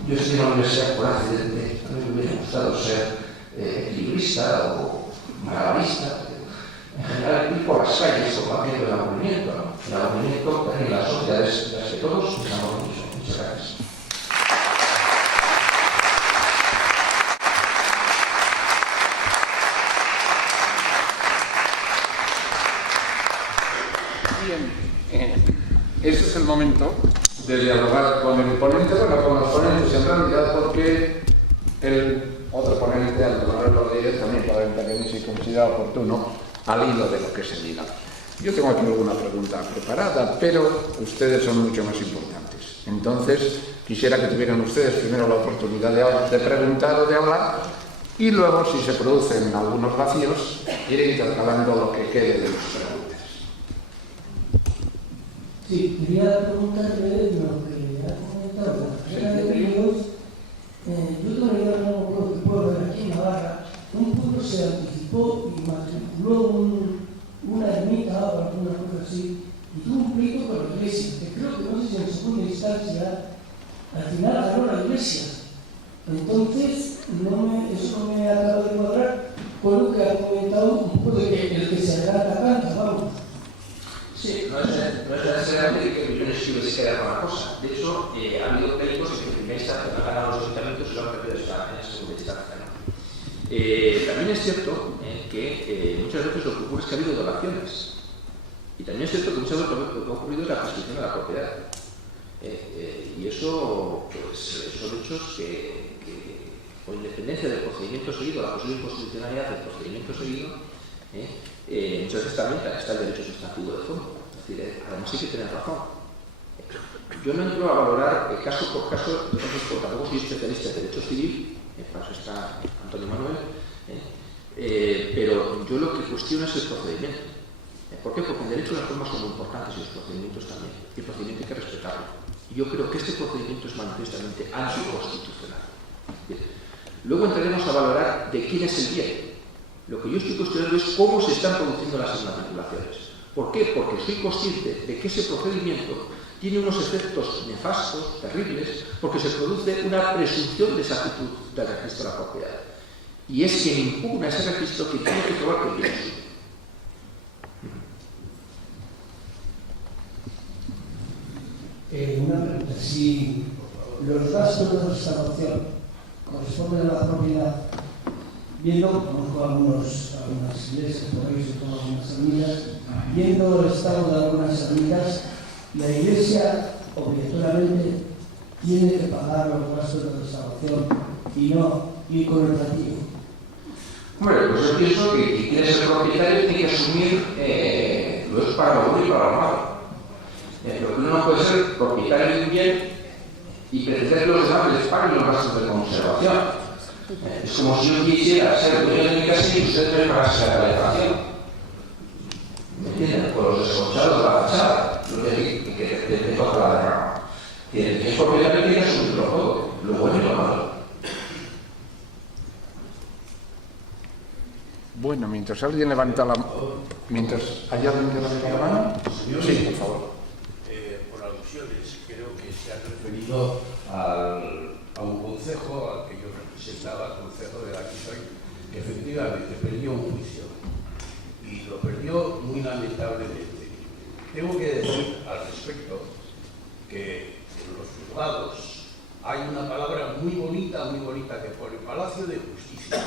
Yo estoy en la universidad por accidente, a mí me hubiera gustado ser equilibrista o malabarista. En general, ir por las calles combatiendo el aburrimiento, ¿no? El aburrimiento en las sociedades en las que todos pensamos lo mismo. Muchas gracias. Este es el momento de dialogar con el ponente, bueno, con los ponentes en realidad, porque el otro ponente, Antonio Rodríguez, también puede intervenir si considera oportuno al hilo de lo que se diga. Yo tengo aquí alguna pregunta preparada, pero ustedes son mucho más importantes. Entonces, quisiera que tuvieran ustedes primero la oportunidad de preguntar o de hablar, y luego, si se producen algunos vacíos, ir intercalando lo que quede de los preguntas. Sí, quería preguntarle lo que ha comentado la carrera de Ríos. Yo todavía no recuerdo que pueblo aquí en Navarra, un pueblo se anticipó y matriculó una ermita o alguna cosa así, y tuvo un pleito con la iglesia, que creo que no sé si en segunda instancia al final ganó la iglesia. Entonces, eso no me acaba de cuadrar con lo que ha comentado un poco de que el que se agrada canta, vamos. Sí, no es necesariamente que Millones Chiles se quede con la cosa. De hecho, ha habido pleitos en primera instancia que han ganado los ayuntamientos y lo han perdido en segunda instancia. ¿No? También es cierto que muchas veces lo que ocurre es que ha habido donaciones. Y también es cierto que muchas veces lo que ha ocurrido es la prescripción de la propiedad. Y eso, pues, son hechos que, con independencia del procedimiento seguido, la posible inconstitucionalidad del procedimiento seguido, muchas veces también está el derecho sustantivo de fondo. Es decir, además sí que tienen razón. Yo no entro a valorar caso por caso, entonces, porque tampoco soy especialista en derecho civil, para eso está Antonio Manuel, pero yo lo que cuestiono es el procedimiento. ¿Por qué? Porque en derecho las formas son muy importantes y los procedimientos también. Y el procedimiento hay que respetarlo. Y yo creo que este procedimiento es manifiestamente anticonstitucional. Bien. Luego entraremos a valorar de quién es el bien. Lo que yo estoy cuestionando es cómo se están produciendo las inmatriculaciones. ¿Por qué? Porque soy consciente de que ese procedimiento tiene unos efectos nefastos, terribles, porque se produce una presunción de exactitud del registro de la propiedad. Y es quien impugna ese registro quien tiene que probar que el bien es suyo. Una pregunta, si los gastos de restauración corresponden a la propiedad, viendo, conozco algunas iglesias, por ahí se toman algunas ermitas, viendo el estado de algunas ermitas, la iglesia obligatoriamente tiene que pagar los gastos de restauración y no ir con el recibo. Bueno, pues yo pienso que quien quiere ser propietario tiene que asumir lo es para lo bueno y para lo malo. Lo que uno no puede ser propietario de un bien y pretender que los demás les paguen los gastos de conservación. Es como si yo quisiera ser dueño de mi casa y usted me pagase la calefacción. ¿Me entienden? Con los desconchados de la fachada, que te toca la derrama. Quien es propietario tiene que asumirlo todo, lo bueno y lo malo. Bueno, mientras alguien levanta la mano... Mientras hay alguien que levanta la mano... Sí, por favor. Por alusiones, creo que se ha referido a un concejo al que yo representaba, el concejo de la que soy, que efectivamente perdió un juicio. Y lo perdió muy lamentablemente. Tengo que decir al respecto que en los juzgados hay una palabra muy bonita que pone Palacio de Justicia.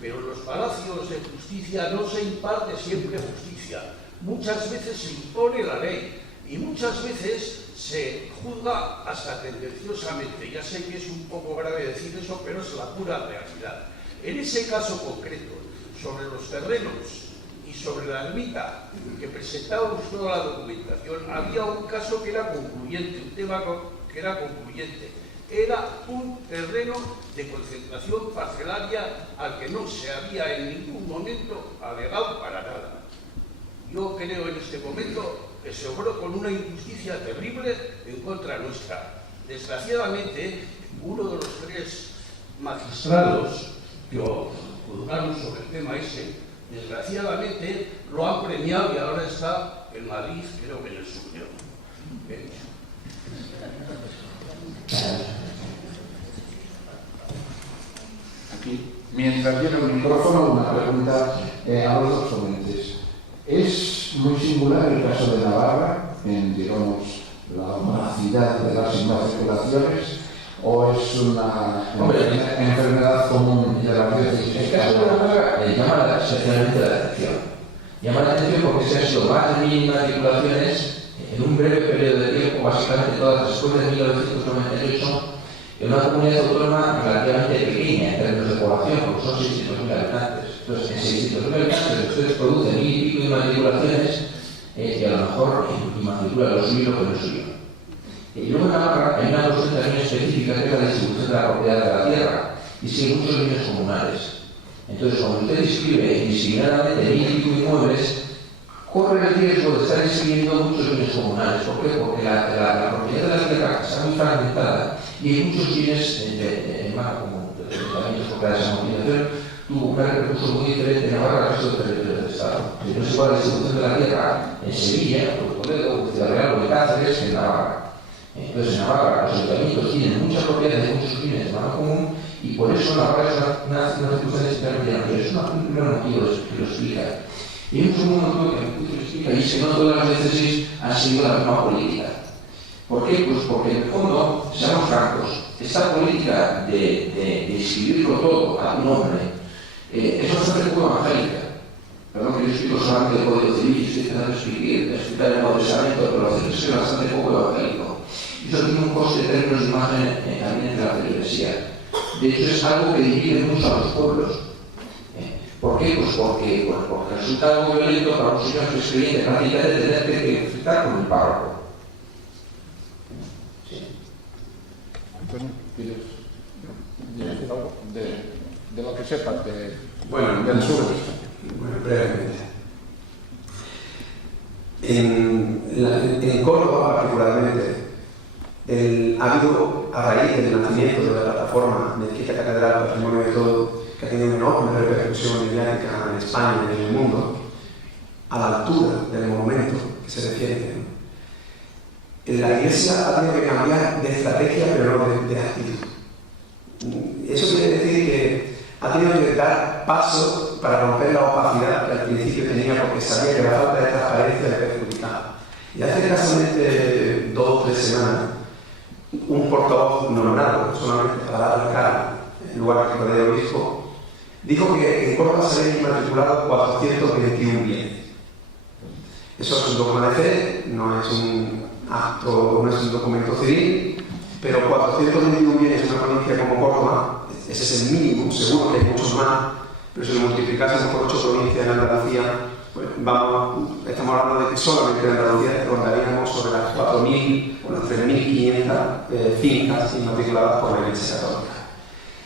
Pero en los palacios de justicia no se imparte siempre justicia. Muchas veces se impone la ley y muchas veces se juzga hasta tendenciosamente. Ya sé que es un poco grave decir eso, pero es la pura realidad. En ese caso concreto, sobre los terrenos y sobre la ermita, que presentábamos toda la documentación, había un caso que era concluyente, un tema que era concluyente. Era un terreno de concentración parcelaria al que no se había en ningún momento alegado para nada. Yo creo en este momento que se obró con una injusticia terrible en contra nuestra. Desgraciadamente, uno de los 3 magistrados que juzgaron sobre el tema ese, desgraciadamente lo han premiado y ahora está en Madrid, creo que en el Supremo. Aquí, mientras viene el micrófono, una pregunta a los dos ponentes. Es muy singular el caso de Navarra, en, digamos, la voracidad de las inmatriculaciones, o es una enfermedad común de la diócesis. El caso de Navarra llama excepcionalmente la atención. Llama la atención porque se han sido más de 1000 inmatriculaciones en un breve periodo de tiempo, básicamente todas después de 1998, en una comunidad autónoma relativamente pequeña en términos de población, porque son 600.000 habitantes. Entonces, en 600.000 habitantes ustedes producen 1000 y pico de inmatriculaciones y a lo mejor inmatricula lo suyo lo que no es suyo. Y luego en Navarra hay una cuestión también específica que es la distribución de la propiedad de la tierra y sigue muchos bienes comunales. Entonces, cuando usted inscribe indiscriminadamente 1000 y pico inmuebles, corre el riesgo de estar inscribiendo muchos bienes comunales. ¿Por qué? Porque la propiedad de la tierra está muy fragmentada y hay muchos bienes en mano común. Los ayuntamientos, porque la desamortización tuvo una repercusión muy diferente en Navarra al resto del territorio del Estado. Si no se puede la distribución de la tierra en Sevilla, por Toledo, Ciudad Real o en Cáceres que en Navarra. Entonces, en Navarra los ayuntamientos tienen muchas propiedades de muchos bienes de mano común y por eso Navarra es una circunstancia extremadamente. Es un primer motivo que lo explica. Y hay un segundo motivo que lo explica y es que no todas las diócesis han seguido la misma política. ¿Por qué? Pues porque en el fondo, seamos francos, esta política de inscribirlo todo a un hombre es bastante poco evangélica. Perdón que yo explico solamente el Código Civil, estoy intentando explicar el Nuevo Testamento, pero lo cierto es que es bastante poco evangélico. Y eso tiene un coste en términos de imagen también entre la feligresía. De hecho, es algo que divide mucho a los pueblos. ¿Por qué? Pues porque resulta algo violento para los señores que es creyente prácticamente tener que enfrentar con el párroco. Sí. Antonio, ¿quieres decir algo de lo que sepas Bueno, del sur? Bueno, brevemente. En Córdoba, particularmente, ha habido, a raíz del nacimiento de la plataforma Mezquita Catedral Patrimonio de Todo, que ha tenido una enorme repercusión mediática en España y en el mundo, a la altura del monumento que se defiende, la Iglesia ha tenido que cambiar de estrategia, pero no de actitud. Eso quiere decir que ha tenido que dar paso para romper la opacidad que al principio tenía, porque sabía que la falta de transparencia le perjudicaba. Y hace escasamente 2 o 3 semanas, un portavoz nombrado solamente para dar la cara en lugar de obispo, dijo que en Córdoba se habían inmatriculado 421 bienes. Eso es un dogma de fe, no es un acto, no es un documento civil, pero 421 bienes en una provincia como Córdoba, ese es el mínimo, seguro que hay muchos más, pero si lo multiplicásemos por 8 provincias en Andalucía, pues estamos hablando de que solamente en Andalucía rondaríamos sobre las 4.000 o las 3.500 fincas inmatriculadas por la Iglesia Católica.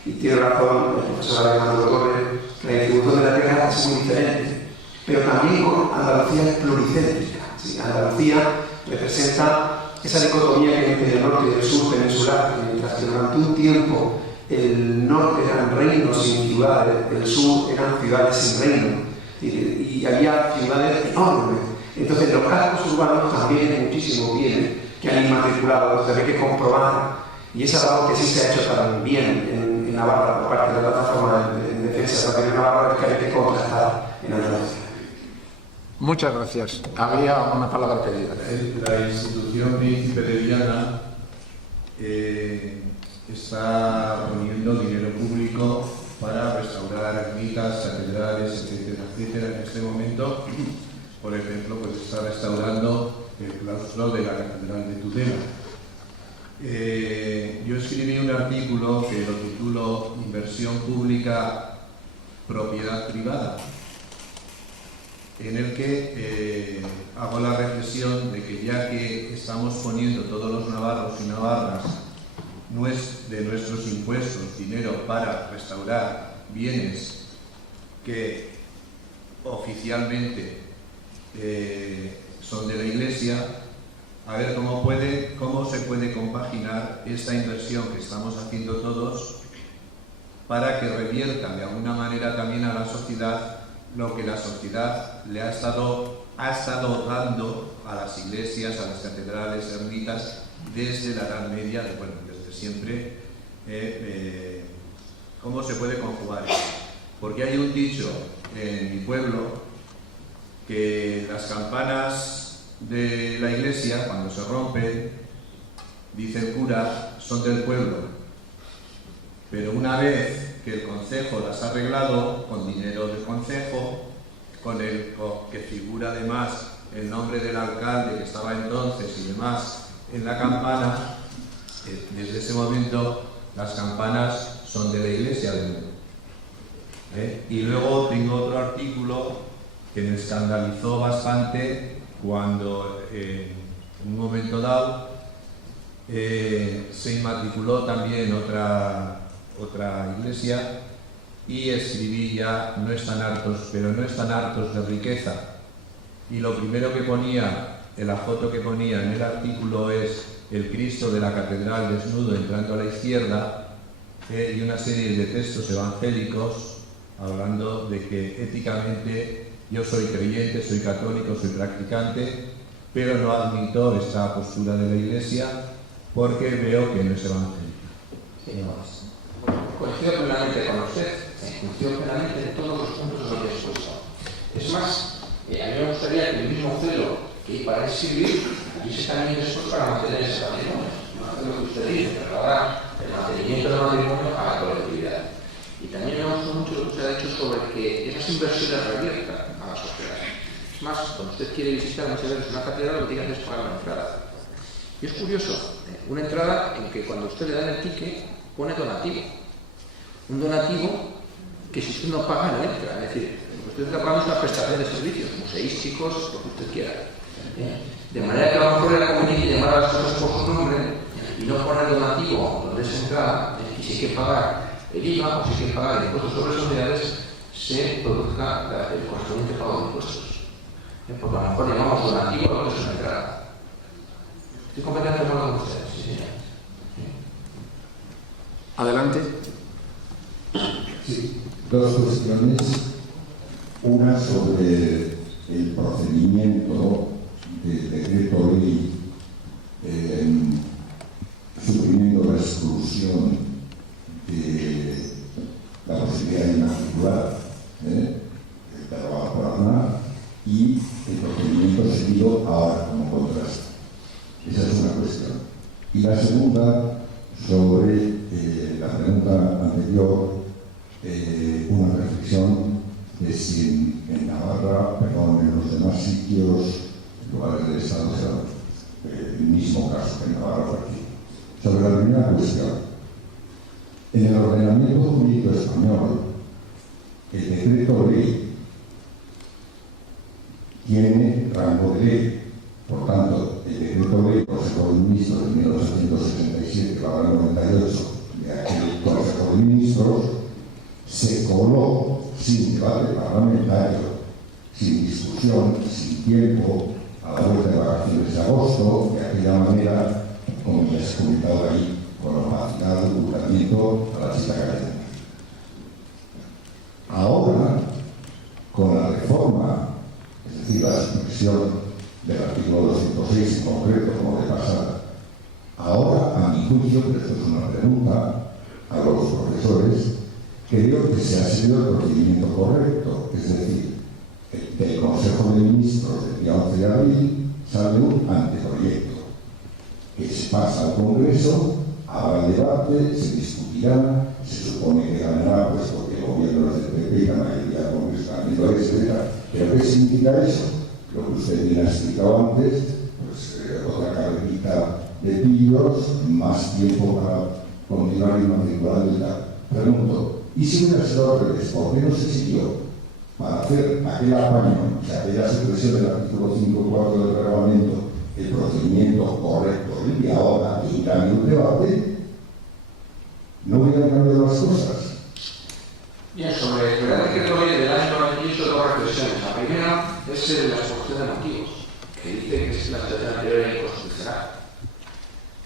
Y tiene razón el profesor Alejandro Torres, que la distribución de la tierra es muy diferente, pero también Andalucía es pluricéntrica. ¿Sí? Andalucía representa esa dicotomía que entre el norte y el sur peninsular, mientras que durante un tiempo el norte eran reinos sin ciudades, el sur eran ciudades sin reino. Y había ciudades enormes. Entonces los cascos urbanos también muchísimos bienes que han inmatriculado, entonces hay que comprobar, y esa labor que sí se ha hecho también en Navarra por parte de la plataforma en defensa de la Navarra, que hay que contrastar en Andalucía. Muchas gracias. Había una palabra pedida. La institución Príncipe de Viana está poniendo dinero público para restaurar ermitas, catedrales, etcétera, etcétera. En este momento, por ejemplo, pues está restaurando el claustro de la Catedral de Tudela. Yo escribí un artículo que lo titulo Inversión pública, propiedad privada, en el que hago la reflexión de que ya que estamos poniendo todos los navarros y navarras de nuestros impuestos dinero para restaurar bienes que oficialmente son de la Iglesia, a ver cómo se puede compaginar esta inversión que estamos haciendo todos para que revierta de alguna manera también a la sociedad lo que la sociedad le ha estado dando a las iglesias, a las catedrales, ermitas, desde la Edad Media, desde siempre. ¿Cómo se puede conjugar esto? Porque hay un dicho en mi pueblo que las campanas de la iglesia, cuando se rompen, dice el cura, son del pueblo. Pero una vez que el concejo las ha arreglado con dinero del concejo, que figura además el nombre del alcalde que estaba entonces y demás en la campana, desde ese momento las campanas son de la iglesia del mundo. Y luego tengo otro artículo que me escandalizó bastante cuando en un momento dado se inmatriculó también otra iglesia y escribí ya, no están hartos de riqueza. Y lo primero que ponía, en la foto que ponía en el artículo es el Cristo de la Catedral desnudo entrando a la izquierda, y una serie de textos evangélicos hablando de que éticamente yo soy creyente, soy católico, soy practicante, pero no admito esta postura de la Iglesia porque veo que no es evangélica. Sí, coincido plenamente con usted, coincido plenamente en todos los puntos de lo que he expuesto. Es más, a mí me gustaría que el mismo celo que para escribir, hubiese también después para mantener ese patrimonio. No hacer lo que usted dice, trasladar el mantenimiento del patrimonio a la colectividad. Y también me gustó mucho lo que usted ha dicho sobre que esas inversiones reviertan a la sociedad. Es más, cuando usted quiere visitar muchas veces una catedral, lo que tiene que hacer es pagar una entrada. Y es curioso, una entrada en que cuando usted le da el ticket, pone donativo. Un donativo que si usted no paga no entra, es decir, usted está pagando una prestación de servicios, museísticos, lo que usted quiera. De manera que a lo mejor era conveniente llamar a las cosas por su nombre y no poner donativo donde es entrada, y si hay que pagar el IVA o si hay que pagar el impuesto sobre sociedades, se produzca el correspondiente pago de impuestos. Porque a lo mejor llamamos donativo a lo que es una entrada. Estoy completamente de acuerdo con ustedes, sí, señor. Adelante. Sí, dos cuestiones. Una sobre el procedimiento del decreto ley suprimiendo la exclusión de la posibilidad de matricular el trabajo por hablar y el procedimiento seguido ahora como contraste. Esa es una cuestión. Y la segunda, sobre la pregunta anterior, una reflexión de si en Navarra, perdón, en los demás sitios, lugares del Estado, será el mismo caso que en Navarra o aquí. Sobre la primera cuestión, en el ordenamiento jurídico español, el decreto ley tiene rango de ley. Por tanto, el decreto ley Consejo de Ministros de 1867/98 de aquel Consejo de Ministros se coló sin debate parlamentario, sin discusión, sin tiempo, a la vuelta de vacaciones de agosto, de aquella manera, como ya se ha comentado ahí, con opacidad, ocultamiento a la cita académica. Ahora, con la reforma concreto como de pasada. Ahora, a mi juicio, pero esto es una pregunta a los profesores, creo que se ha seguido el procedimiento correcto, es decir, del Consejo de Ministros del día 11 de abril sale un anteproyecto que se pasa al Congreso, habrá debate, se discutirá, se supone que ganará, pues porque el gobierno es del PP y la mayoría del Congreso también lo es, etc. ¿Pero qué significa eso? Lo que usted bien ha explicado antes, pues otra carretita de pillos, más tiempo para continuar inmatriculando y tal. Pregunto, ¿y si hubiera sido al revés? ¿Por qué no se siguió para hacer aquel apaño, o sea, aquella supresión del artículo 5.4 del reglamento, el procedimiento correcto y ahora y cambio un debate, no hubieran cambiado las cosas? Bien, sobre el Real Decreto Ley del año 98, dos reflexiones. La primera es la exposición de motivos, que dice que la situación anterior era inconstitucional.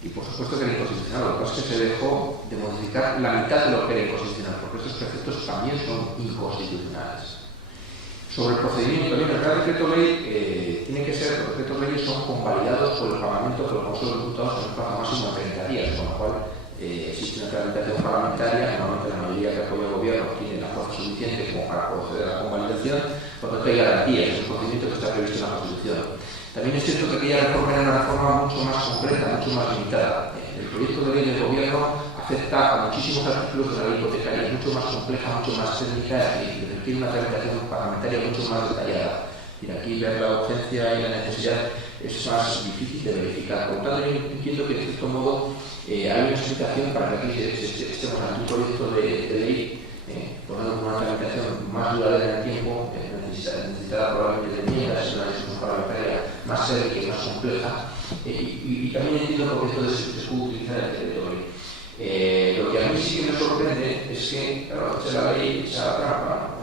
Y por supuesto que era inconstitucional, lo que pasa es que se dejó de modificar la mitad de lo que era inconstitucional, porque estos preceptos también son inconstitucionales. Sobre el procedimiento, bien, el Real Decreto Ley tiene que ser, los decretos leyes son convalidados por el Parlamento, por el Consejo de Diputados en un plazo máximo de 30 días, con lo cual existe una tramitación parlamentaria, normalmente la mayoría que apoya al gobierno tiene la fuerza suficiente como para proceder a la convalidación, por lo tanto hay garantías, es un procedimiento que está previsto en la Constitución. También es cierto que aquella reforma era una reforma mucho más concreta, mucho más limitada. El proyecto de ley del gobierno afecta a muchísimos artículos de la ley hipotecaria, es mucho más compleja, mucho más técnica y requiere una tramitación parlamentaria mucho más detallada. Y aquí ver la urgencia y la necesidad es más difícil de verificar. Por lo tanto, yo entiendo que de cierto modo hay una explicación para que aquí estemos ante un proyecto de ley, por lo tanto, una tramitación más duradera en el tiempo, necesitará probablemente de enmiendas, una discusión parlamentaria más seria y más compleja. Y también entiendo por qué esto se puede utilizar en el decreto ley. Lo que a mí sí que me sorprende es que, claro, la ley se la trampa,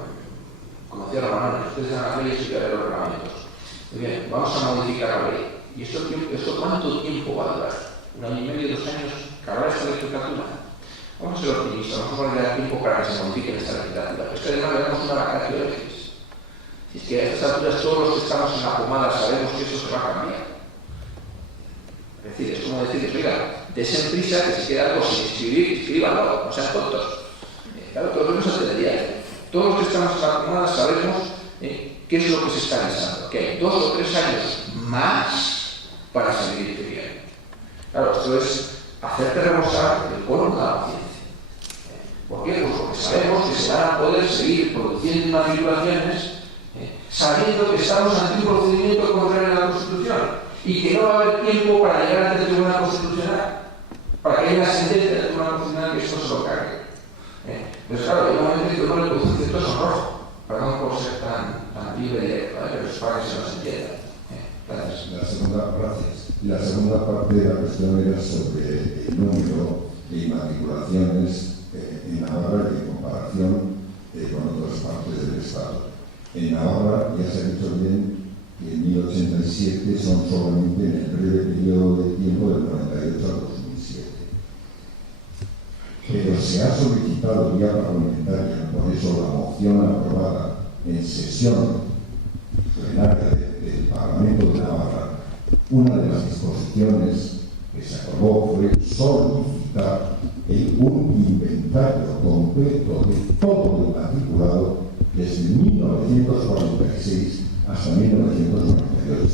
como decía Román, ustedes dan las leyes y que los reglamentos. Muy bien, vamos a modificar la ley. ¿Y esto cuánto tiempo va a durar? ¿1 año y medio, 2 años? ¿Acabará esta legislatura? Vamos a ser optimistas, vamos a poner tiempo para que se modifique esta legislatura. Pero es que además le damos una vacatio legis. Es que a estas alturas todos los que estamos en la pomada sabemos que eso se va a cambiar. Es decir, es como decirles, oiga, desen prisa que se queda algo sin escribir, escríbanlo, no sean tontos. Claro, todos los entenderían. Todos los que estamos en la pomada sabemos qué es lo que se está pensando, que hay 2 o 3 años más para salir bien. Claro, esto es hacerte rebosar el colmo de la paciencia. ¿Por qué? Pues porque sabemos que se van a poder seguir produciendo inmatriculaciones sabiendo que estamos ante un procedimiento contrario a la Constitución y que no va a haber tiempo para llegar ante el Tribunal Constitucional, para que haya una sentencia del Tribunal Constitucional que esto se lo cargue. Pero claro, hay un momento que uno le produce cierto sonrojo, perdón por ser tan libre y directo, pero es para que se nos entienda. Gracias. La segunda parte de la cuestión era sobre el número de inmatriculaciones en Navarra y en comparación con otras partes del Estado. En Navarra, ya se ha dicho bien, que en 1087 son solamente en el breve periodo de tiempo del 98 al 2007. Pero se ha solicitado vía parlamentaria, por eso la moción aprobada en sesión plenaria del Parlamento de Navarra, una de las disposiciones que se aprobó fue solicitar un inventario completo de todo el matriculado desde 1946 hasta 1998.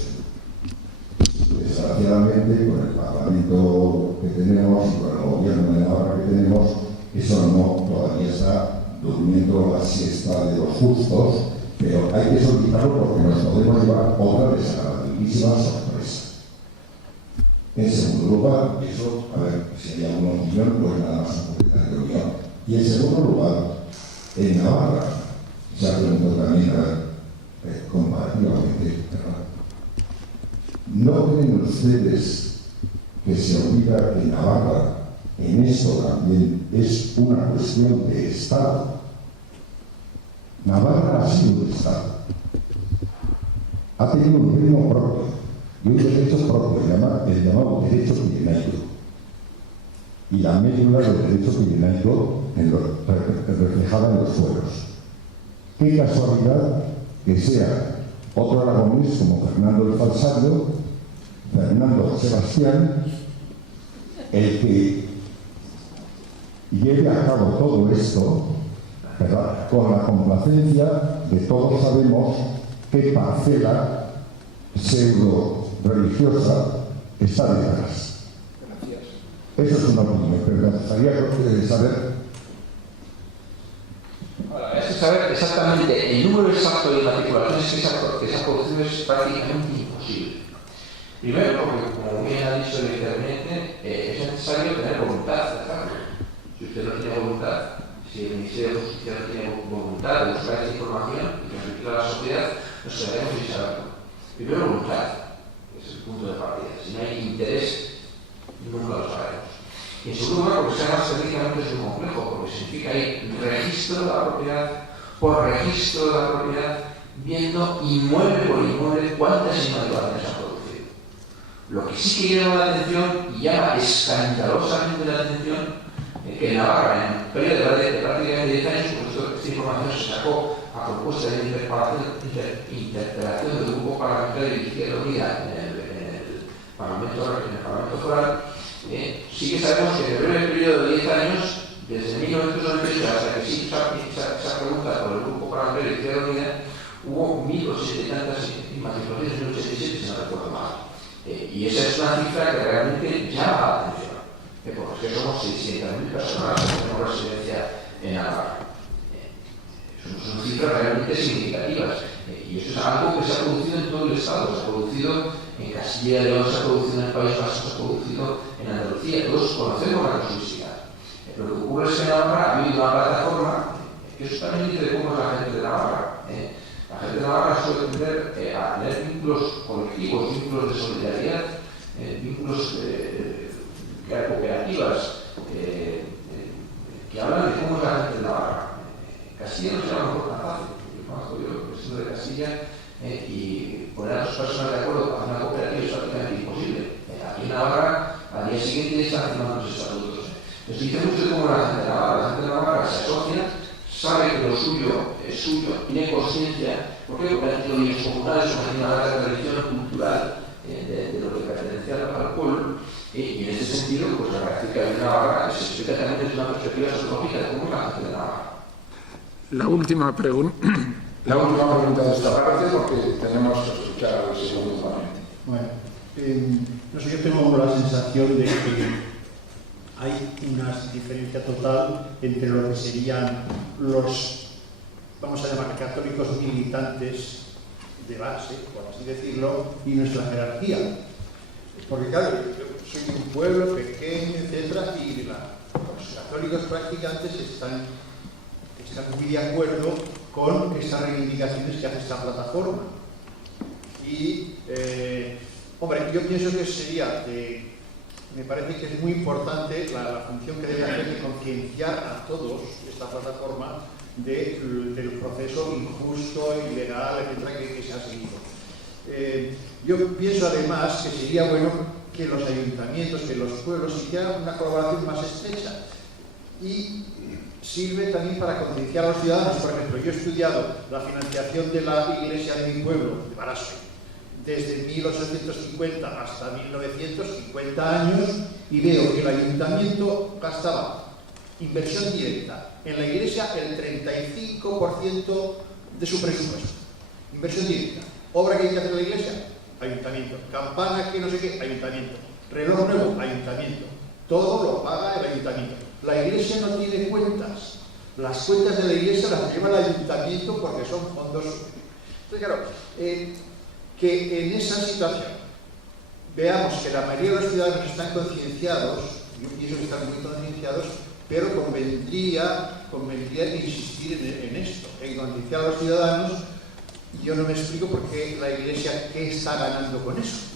Desgraciadamente, con el Parlamento que tenemos y con el gobierno de Navarra que tenemos, eso no todavía está durmiendo la siesta de los justos, pero hay que solicitarlo porque nos podemos llevar otra desagradabilísima sorpresa. En segundo lugar, eso, a ver, si hay alguna opinión, pues nada más un poquito de opinión. Y en segundo lugar, en Navarra, se ha preguntado también, comparativamente, ¿no creen ustedes que se olvida que Navarra en esto también es una cuestión de Estado? Navarra ha sido un Estado. Ha tenido un ritmo propio y un derecho propio, el llamado derecho pirenaico. Y la médula del derecho pirenaico reflejada en los fueros. Qué casualidad que sea otro aragonés como Fernando el Falsario Fernando Sebastián el que lleve a cabo todo esto, ¿verdad?, con la complacencia de todos sabemos qué parcela pseudo-religiosa está detrás. Eso es una opinión, pero me gustaría saber. Ahora, es saber exactamente el número exacto de matriculaciones que se ha producido es prácticamente imposible. Primero, porque como bien ha dicho el intendente, es necesario tener voluntad de hacerlo. Si usted no tiene voluntad, si el Ministerio de Justicia no tiene voluntad de buscar esta información y transmitirla a la sociedad, nos quedaremos sin saberlo. Primero, voluntad, que es el punto de partida. Si no hay interés, nunca lo sabremos. Y en segundo lugar, porque además técnicamente es muy complejo, porque significa ir registro de la propiedad por registro de la propiedad, viendo inmueble por inmueble cuántas inmatriculaciones se han producido. Lo que sí que llama la atención, y llama escandalosamente la atención, que en Navarra, en un periodo de prácticamente 10 años, pues esta información se sacó a propuesta de interpelación del Grupo Parlamentario de Izquierda Unida en el Parlamento Foral. Sí que sabemos que en el breve periodo de 10 años, desde 1998 hasta que se hizo esa pregunta por el Grupo Parlamentario de Izquierda Unida, hubo 1.080 y tantas inmatriculaciones en el 87, si no recuerdo mal. Y esa es una cifra que realmente llama la atención, porque somos 600.000 personas que tenemos residencia en Navarra. Son cifras realmente significativas. Y eso es algo que se ha producido en todo el Estado. Se ha producido en Castilla y León, se ha producido en el País Vasco, se ha producido en Andalucía. Todos conocemos la casuística. Lo que ocurre es que en Navarra ha habido una plataforma, que eso también dice cómo es la gente de Navarra. La gente de Navarra suele tender a tener vínculos colectivos, vínculos de solidaridad, vínculos cooperativas, que hablan de cómo es la gente de Navarra. Castilla no será mejor tan fácil. Yo conozco yo, siendo de Castilla, y poner a las personas de acuerdo para hacer una cooperativa es prácticamente imposible. Aquí en Navarra, al día siguiente ya están firmando los estatutos. Les dice mucho de cómo la gente de Navarra. La gente de Navarra se asocia, sabe que lo suyo es suyo, tiene conciencia, porque han sido bienes comunales, o han una gran tradición cultural de lo que pertenece al pueblo, y en este sentido, pues la práctica de Navarra se explica también desde una perspectiva sociológica de cómo es la gente de Navarra. La última pregunta de esta parte, porque tenemos que escuchar al segundo ponente. Bueno, no sé, yo tengo la sensación de que hay una diferencia total entre lo que serían los, vamos a llamar, católicos militantes de base, por así decirlo, y nuestra jerarquía. Porque claro, yo soy de un pueblo pequeño, etcétera, y los católicos practicantes están muy de acuerdo con estas reivindicaciones que hace esta plataforma. Y, hombre, yo pienso que me parece que es muy importante la función que debe hacer de concienciar a todos esta plataforma del proceso injusto, ilegal, etcétera, que se ha seguido. Yo pienso además que sería bueno que los ayuntamientos, que los pueblos hicieran una colaboración más estrecha y sirve también para concienciar a los ciudadanos. Por ejemplo, yo he estudiado la financiación de la iglesia de mi pueblo, de Baraspe, desde 1850 hasta 1950 años, y veo que el ayuntamiento gastaba inversión directa en la iglesia el 35% de su presupuesto. Inversión directa. Obra que hay que hacer en la iglesia, ayuntamiento. Campana que no sé qué, ayuntamiento. Reloj nuevo, ayuntamiento. Todo lo paga el ayuntamiento. La iglesia no tiene cuentas. Las cuentas de la iglesia las lleva el ayuntamiento porque son fondos. Entonces, claro, que en esa situación veamos que la mayoría de los ciudadanos están concienciados, yo pienso que están muy concienciados, pero convendría insistir en esto, en concienciar a los ciudadanos. Yo no me explico por qué la iglesia, ¿qué está ganando con eso?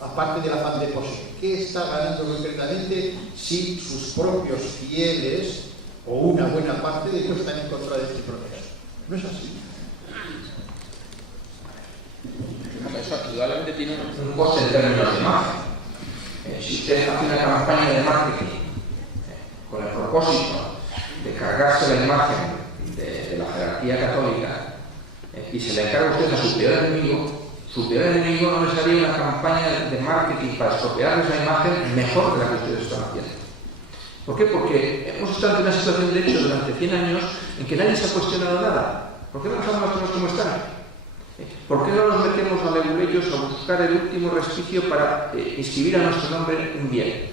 Aparte del afán de poseer, ¿qué está ganando concretamente si sus propios fieles, o una buena parte de ellos, están en contra de este proceso? No es así. Eso indudablemente tiene un coste en términos de imagen. Si usted hace una campaña de marketing con el propósito de cargarse la imagen de la jerarquía católica y se le encarga usted a su peor enemigo, su peor enemigo no les haría una campaña de marketing para estropearles la imagen mejor de la que ustedes están haciendo. ¿Por qué? Porque hemos estado en una situación, de hecho, durante 100 años en que nadie se ha cuestionado nada. ¿Por qué no dejamos las cosas como están? ¿Por qué no nos metemos a leguleyos a buscar el último resquicio para inscribir a nuestro nombre en bien?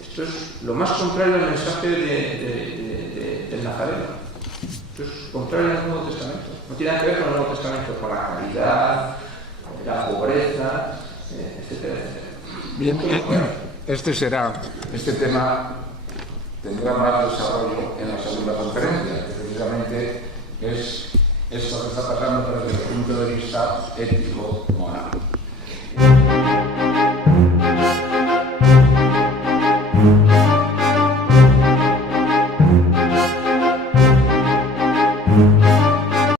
Esto es lo más contrario al mensaje del Nazareno. Esto es contrario al Nuevo Testamento. No tiene nada que ver con el Nuevo Testamento, con la caridad, la pobreza, etcétera, etcétera. Bien, este tema tendrá más desarrollo en la segunda conferencia, que precisamente es esto que está pasando desde el punto de vista ético-moral.